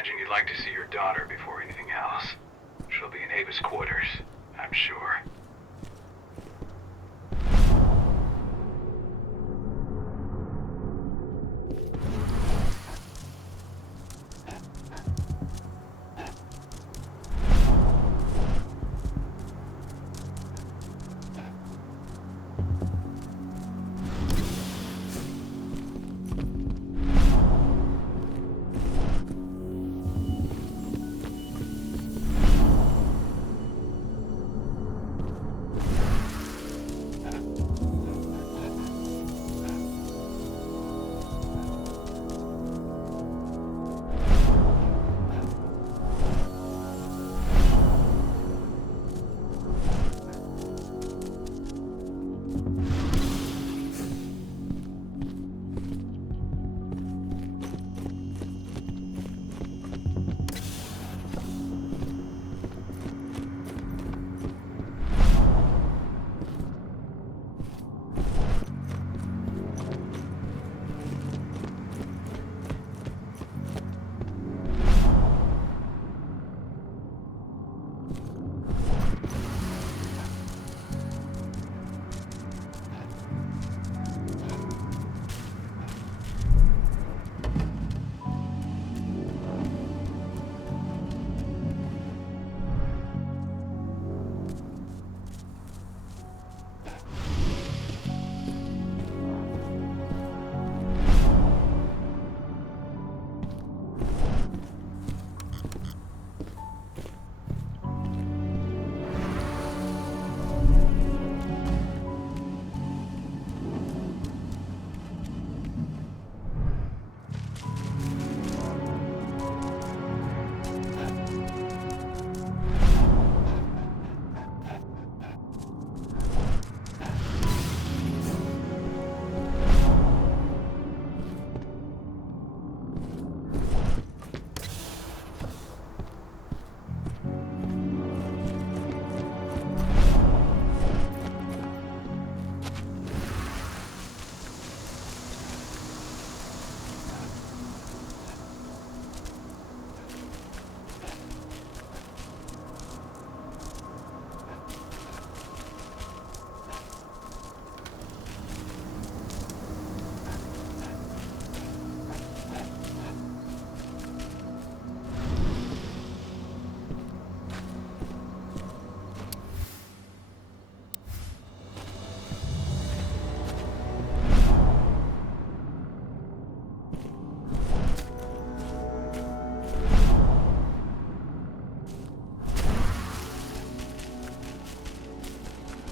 imagine you'd like to see your daughter before anything else. She'll be in Ava's quarters, I'm sure.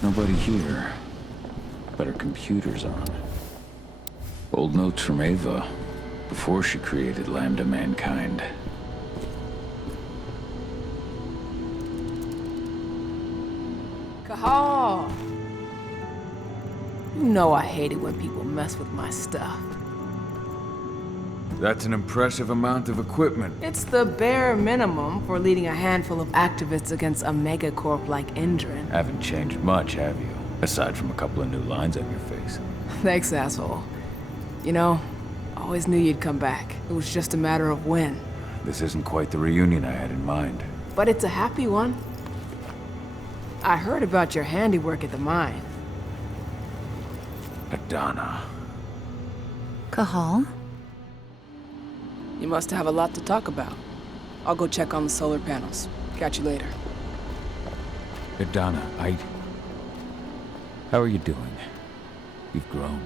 Nobody here, but her computer's on. Old notes from Ava, before she created Lambda Mankind. Cahal! You know I hate it when people mess with my stuff. That's an impressive amount of equipment. It's the bare minimum for leading a handful of activists against a megacorp like Indran. Haven't changed much, have you? Aside from a couple of new lines on your face. Thanks, asshole. You know, I always knew you'd come back. It was just a matter of when. This isn't quite the reunion I had in mind. But it's a happy one. I heard about your handiwork at the mine. Adana. Cahal? You must have a lot to talk about. I'll go check on the solar panels. Catch you later. Adana, how are you doing? You've grown.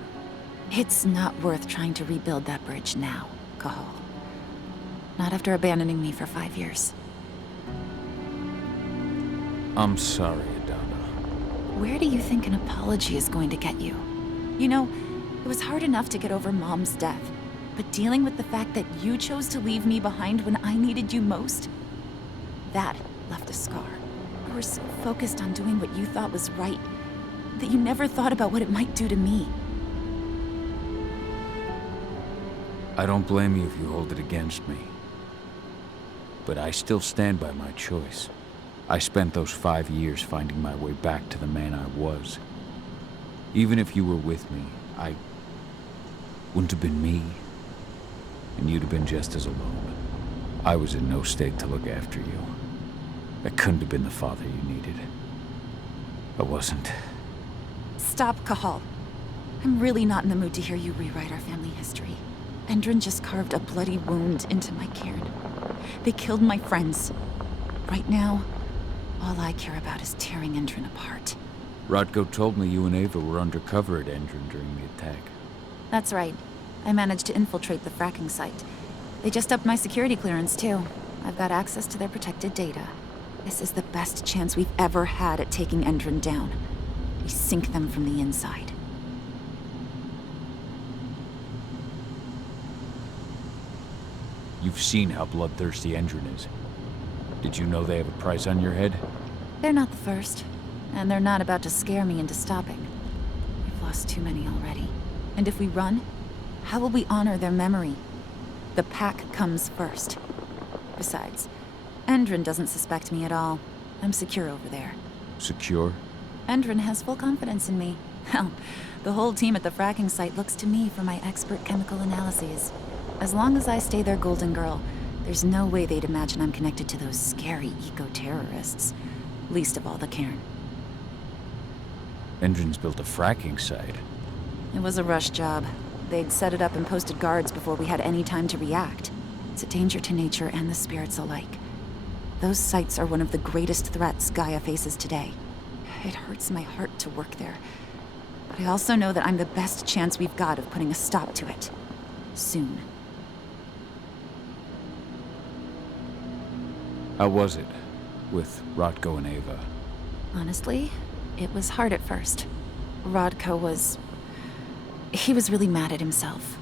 It's not worth trying to rebuild that bridge now, Cahal. Not after abandoning me for 5 years. I'm sorry, Adana. Where do you think an apology is going to get you? You know, it was hard enough to get over Mom's death, but dealing with the fact that you chose to leave me behind when I needed you most, that left a scar. You were so focused on doing what you thought was right, that you never thought about what it might do to me. I don't blame you if you hold it against me. But I still stand by my choice. I spent those 5 years finding my way back to the man I was. Even if you were with me, I wouldn't have been me. And you'd have been just as alone. I was in no state to look after you. I couldn't have been the father you needed. I wasn't. Stop, Cahal. I'm really not in the mood to hear you rewrite our family history. Endron just carved a bloody wound into my cairn. They killed my friends. Right now, all I care about is tearing Endron apart. Rodko told me you and Ava were undercover at Endron during the attack. That's right. I managed to infiltrate the fracking site. They just upped my security clearance, too. I've got access to their protected data. This is the best chance we've ever had at taking Endron down. We sink them from the inside. You've seen how bloodthirsty Endron is. Did you know they have a price on your head? They're not the first, and they're not about to scare me into stopping. We've lost too many already. And if we run, how will we honor their memory? The pack comes first. Besides, Endron doesn't suspect me at all. I'm secure over there. Secure? Endron has full confidence in me. Hell, the whole team at the fracking site looks to me for my expert chemical analyses. As long as I stay their golden girl, there's no way they'd imagine I'm connected to those scary eco-terrorists. Least of all the cairn. Endron's built a fracking site. It was a rush job. They'd set it up and posted guards before we had any time to react. It's a danger to nature and the spirits alike. Those sites are one of the greatest threats Gaia faces today. It hurts my heart to work there. But I also know that I'm the best chance we've got of putting a stop to it. Soon. How was it with Rodko and Ava? Honestly, it was hard at first. Rodko was... he was really mad at himself.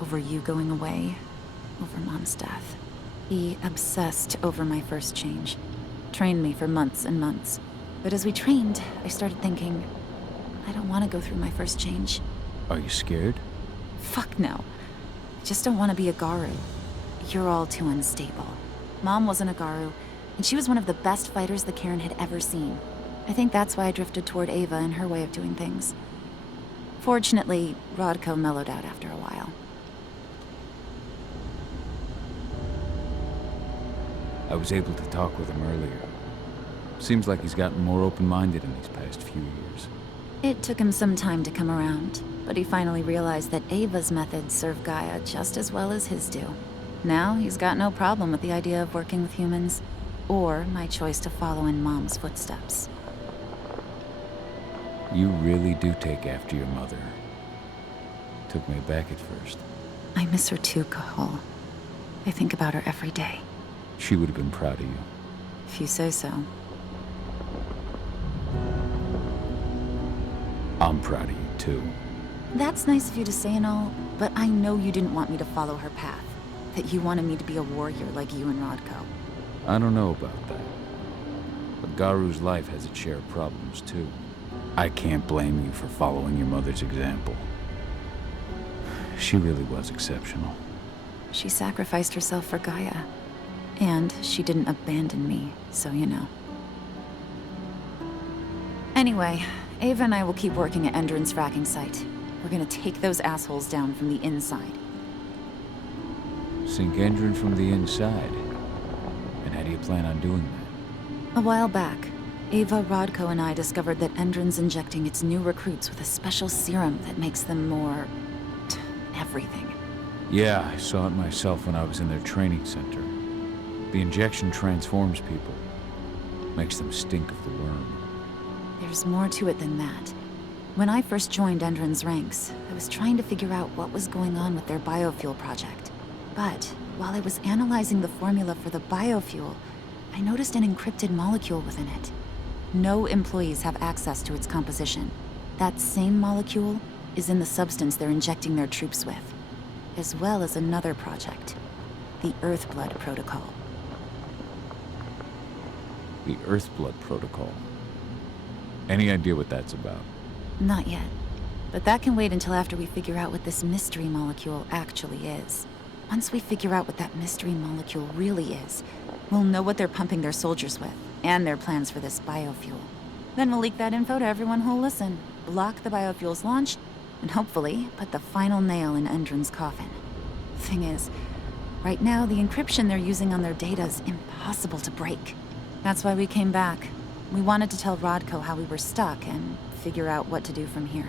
Over you going away. Over Mom's death. He obsessed over my first change. Trained me for months and months. But as we trained, I started thinking, I don't want to go through my first change. Are you scared? Fuck no. I just don't want to be a Garu. You're all too unstable. Mom wasn't a Garu, and she was one of the best fighters the Cairn had ever seen. I think that's why I drifted toward Ava and her way of doing things. Fortunately, Rodko mellowed out after a while. I was able to talk with him earlier. Seems like he's gotten more open-minded in these past few years. It took him some time to come around, but he finally realized that Ava's methods serve Gaia just as well as his do. Now he's got no problem with the idea of working with humans, or my choice to follow in Mom's footsteps. You really do take after your mother. Took me aback at first. I miss her too, Cahal. I think about her every day. She would have been proud of you. If you say so. I'm proud of you, too. That's nice of you to say and all, but I know you didn't want me to follow her path. That you wanted me to be a warrior like you and Rodko. I don't know about that. But Garu's life has its share of problems, too. I can't blame you for following your mother's example. She really was exceptional. She sacrificed herself for Gaia. And she didn't abandon me, so you know. Anyway, Ava and I will keep working at Endron's fracking site. We're gonna take those assholes down from the inside. Sink Endron from the inside. And how do you plan on doing that? A while back, Ava, Rodko, and I discovered that Endron's injecting its new recruits with a special serum that makes them more... everything. Yeah, I saw it myself when I was in their training center. The injection transforms people. Makes them stink of the worm. There's more to it than that. When I first joined Endron's ranks, I was trying to figure out what was going on with their biofuel project. But while I was analyzing the formula for the biofuel, I noticed an encrypted molecule within it. No employees have access to its composition. That same molecule is in the substance they're injecting their troops with, as well as another project, the Earthblood Protocol. The Earthblood Protocol. Any idea what that's about? Not yet. But that can wait until after we figure out what this mystery molecule actually is. Once we figure out what that mystery molecule really is, we'll know what they're pumping their soldiers with, and their plans for this biofuel. Then we'll leak that info to everyone who'll listen, block the biofuel's launch, and hopefully put the final nail in Endron's coffin. Thing is, Right now, the encryption they're using on their data is impossible to break. That's why we came back. We wanted to tell Rodko how we were stuck and figure out what to do from here.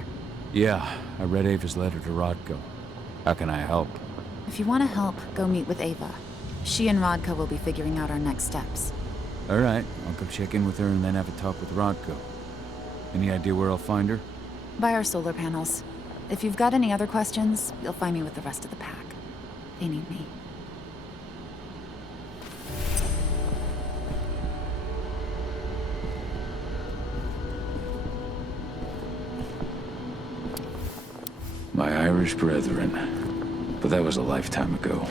Yeah, I read Ava's letter to Rodko. How can I help? If you want to help, go meet with Ava. She and Rodko will be figuring out our next steps. Alright, I'll go check in with her and then have a talk with Rodko. Any idea where I'll find her? By our solar panels. If you've got any other questions, you'll find me with the rest of the pack. They need me. My Irish brethren. But that was a lifetime ago.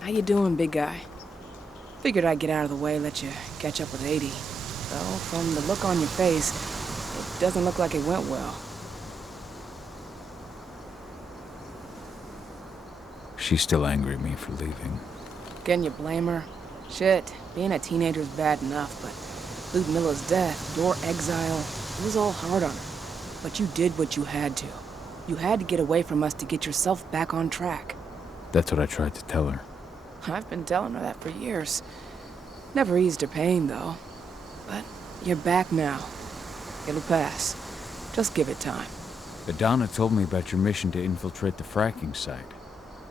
How you doing, big guy? Figured I'd get out of the way, let you catch up with 80. Though, from the look on your face, it doesn't look like it went well. She's still angry at me for leaving. Can you blame her? Shit, being a teenager's bad enough, but Ludmilla's death, your exile, it was all hard on her. But you did what you had to. You had to get away from us to get yourself back on track. That's what I tried to tell her. I've been telling her that for years. Never eased her pain, though. But you're back now. It'll pass. Just give it time. Adana told me about your mission to infiltrate the fracking site.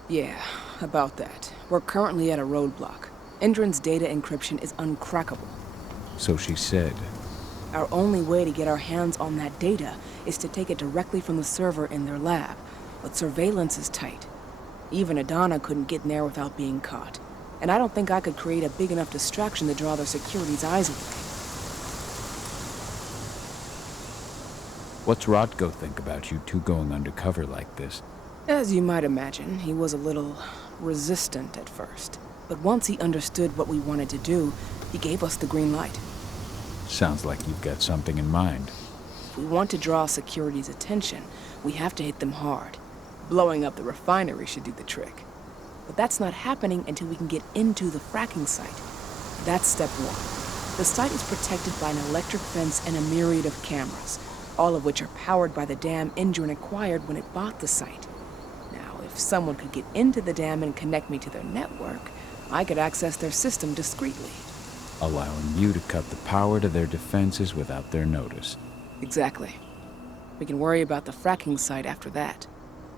Yeah, about that. We're currently at a roadblock. Endron's data encryption is uncrackable. So she said. Our only way to get our hands on that data is to take it directly from the server in their lab. But surveillance is tight. Even Adana couldn't get in there without being caught. And I don't think I could create a big enough distraction to draw their security's eyes away. What's Rodko think about you two going undercover like this? As you might imagine, he was a little resistant at first. But once he understood what we wanted to do, he gave us the green light. Sounds like you've got something in mind. If we want to draw security's attention, we have to hit them hard. Blowing up the refinery should do the trick. But that's not happening until we can get into the fracking site. That's step one. The site is protected by an electric fence and a myriad of cameras, all of which are powered by the dam Endron acquired when it bought the site. Now, if someone could get into the dam and connect me to their network, I could access their system discreetly. Allowing you to cut the power to their defenses without their notice. Exactly. We can worry about the fracking site after that.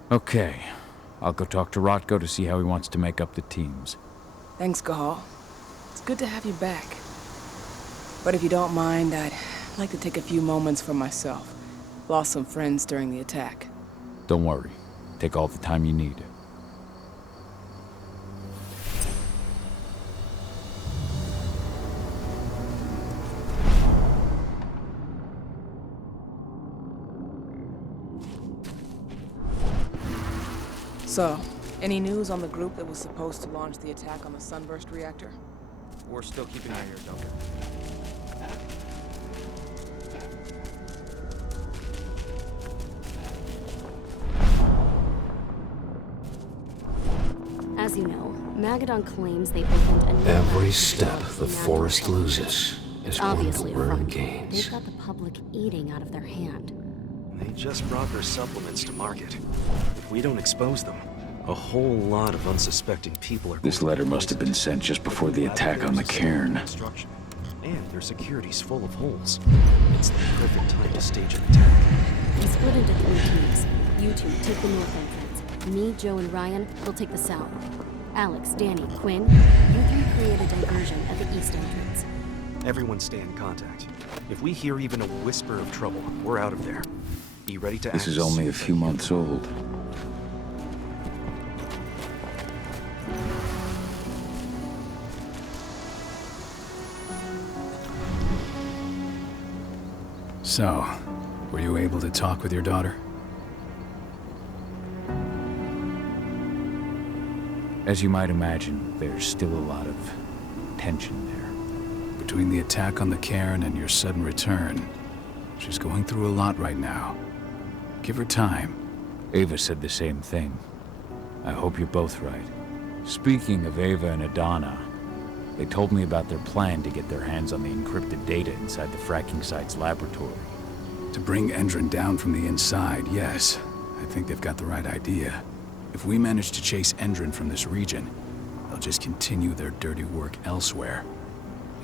Okay. I'll go talk to Rodko to see how he wants to make up the teams. Thanks, Gahal. It's good to have you back. But if you don't mind, I'd like to take a few moments for myself. Lost some friends during the attack. Don't worry. Take all the time you need. So, any news on the group that was supposed to launch the attack on the Sunburst reactor? We're still keeping an eye here, Doctor. As you know, Magadon claims they opened a new Every lab step for the forest nanomaterials. loses is It's one obviously the a worm front. gains. They've got the public eating out of their hand. They just brought their supplements to market. If we don't expose them, a whole lot of unsuspecting people are This going to letter be must have been poisoned. sent just before the attack on the cairn. Construction. And their security's full of holes. It's the perfect time to stage an attack. We split into 3 teams. You two take the north entrance. Me, Joe, and Ryan will take the south. Alex, Danny, Quinn, you 3 create a diversion at the east entrance. Everyone stay in contact. If we hear even a whisper of trouble, we're out of there. Be ready to act. This is only a few months old. So, were you able to talk with your daughter? As you might imagine, there's still a lot of tension there. Between the attack on the cairn and your sudden return, she's going through a lot right now. Give her time. Ava said the same thing. I hope you're both right. Speaking of Ava and Adana, they told me about their plan to get their hands on the encrypted data inside the fracking site's laboratory. To bring Endron down from the inside, yes. I think they've got the right idea. If we manage to chase Endron from this region, they'll just continue their dirty work elsewhere.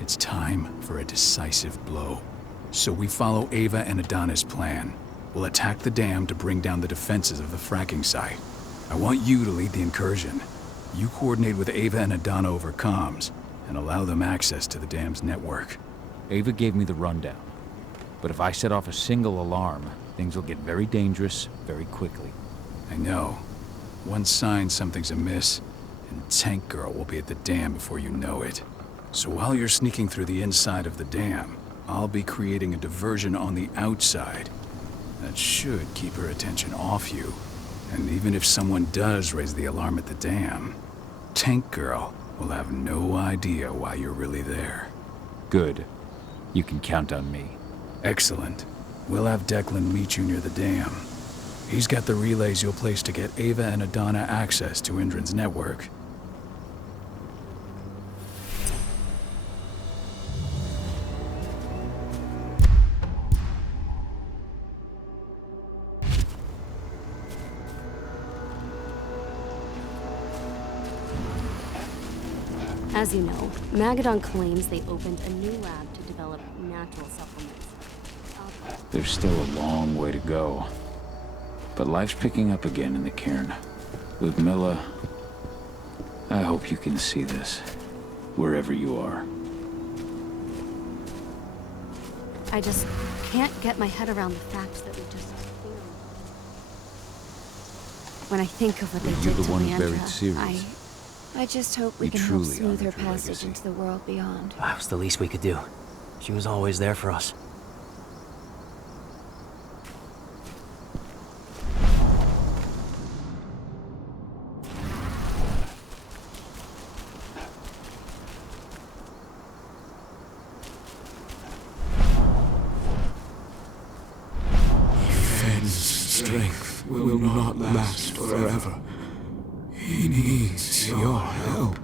It's time for a decisive blow. So we follow Ava and Adana's plan. We'll attack the dam to bring down the defenses of the fracking site. I want you to lead the incursion. You coordinate with Ava and Adana over comms, and allow them access to the dam's network. Ava gave me the rundown. But if I set off a single alarm, things will get very dangerous very quickly. I know. One sign something's amiss, and Tank Girl will be at the dam before you know it. So while you're sneaking through the inside of the dam, I'll be creating a diversion on the outside. That should keep her attention off you. And even if someone does raise the alarm at the dam, Tank Girl will have no idea why you're really there. Good. You can count on me. Excellent. We'll have Declan meet you near the dam. He's got the relays you'll place to get Ava and Adana access to Endron's network. As you know, Magadon claims they opened a new lab to develop natural supplements. There's still a long way to go. But life's picking up again in the cairn. Ludmilla, I hope you can see this, wherever you are. I just can't get my head around the fact that we just... When I think of what they You're did the to one Leandra, buried Sirius. I just hope we You can help truly smooth her honored your passage legacy. into the world beyond. That was the least we could do. She was always there for us. Fenn's strength will not last forever. He needs your help.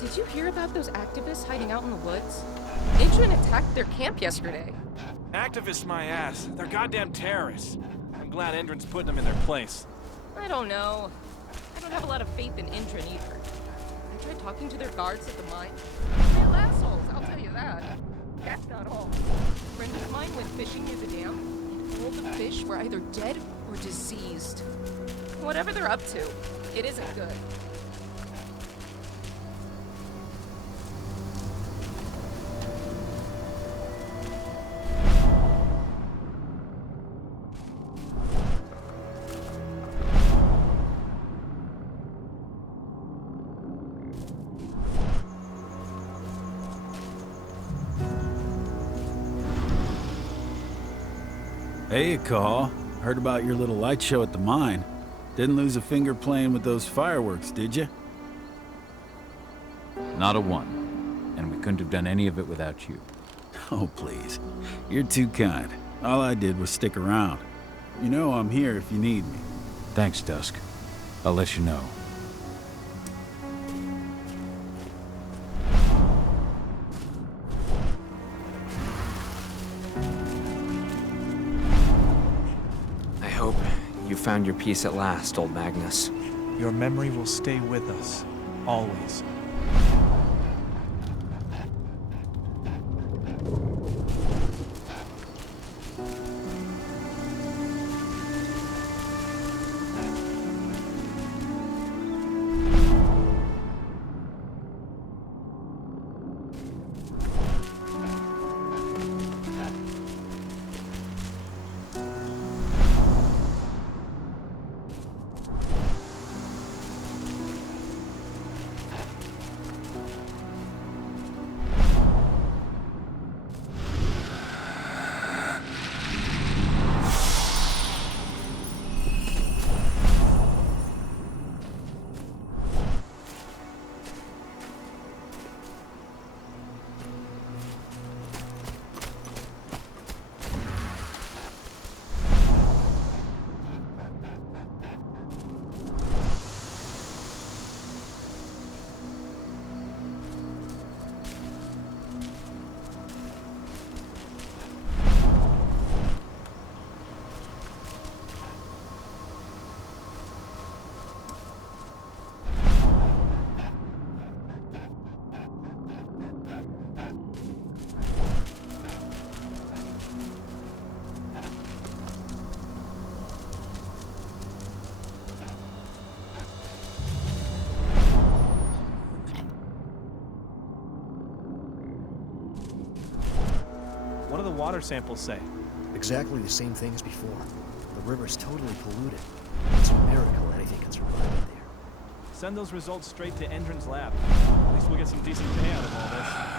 Did you hear about those activists hiding out in the woods? Endron attacked their camp yesterday. Activists my ass. They're goddamn terrorists. I'm glad Endron's putting them in their place. I don't know. I don't have a lot of faith in Endron either. I tried talking to their guards at the mine. Real assholes, I'll tell you that. That's not all. Friends of mine went fishing near the dam, and all the fish were either dead or diseased. Whatever they're up to, it isn't good. Hey, Call. Heard about your little light show at the mine. Didn't lose a finger playing with those fireworks, did you? Not a one. And we couldn't have done any of it without you. Oh, please. You're too kind. All I did was stick around. You know I'm here if you need me. Thanks, Dusk. I'll let you know. You found your peace at last, old Magnus. Your memory will stay with us, always. What do the water samples say? Exactly the same thing as before. The river's totally polluted. It's a miracle anything can survive in there. Send those results straight to Endron's lab. At least we'll get some decent pay out of all this.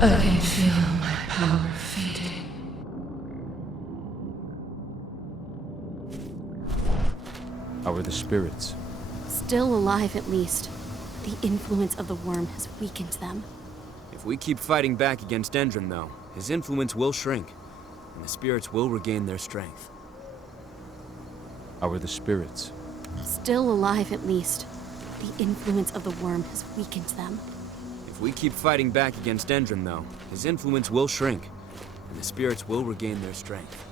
I can feel my power fading. How are the spirits? Still alive, at least. The influence of the worm has weakened them. If we keep fighting back against Endron, though, his influence will shrink, and the spirits will regain their strength. How are the spirits? Still alive, at least. The influence of the worm has weakened them. If we keep fighting back against Endron, though, his influence will shrink, and the spirits will regain their strength.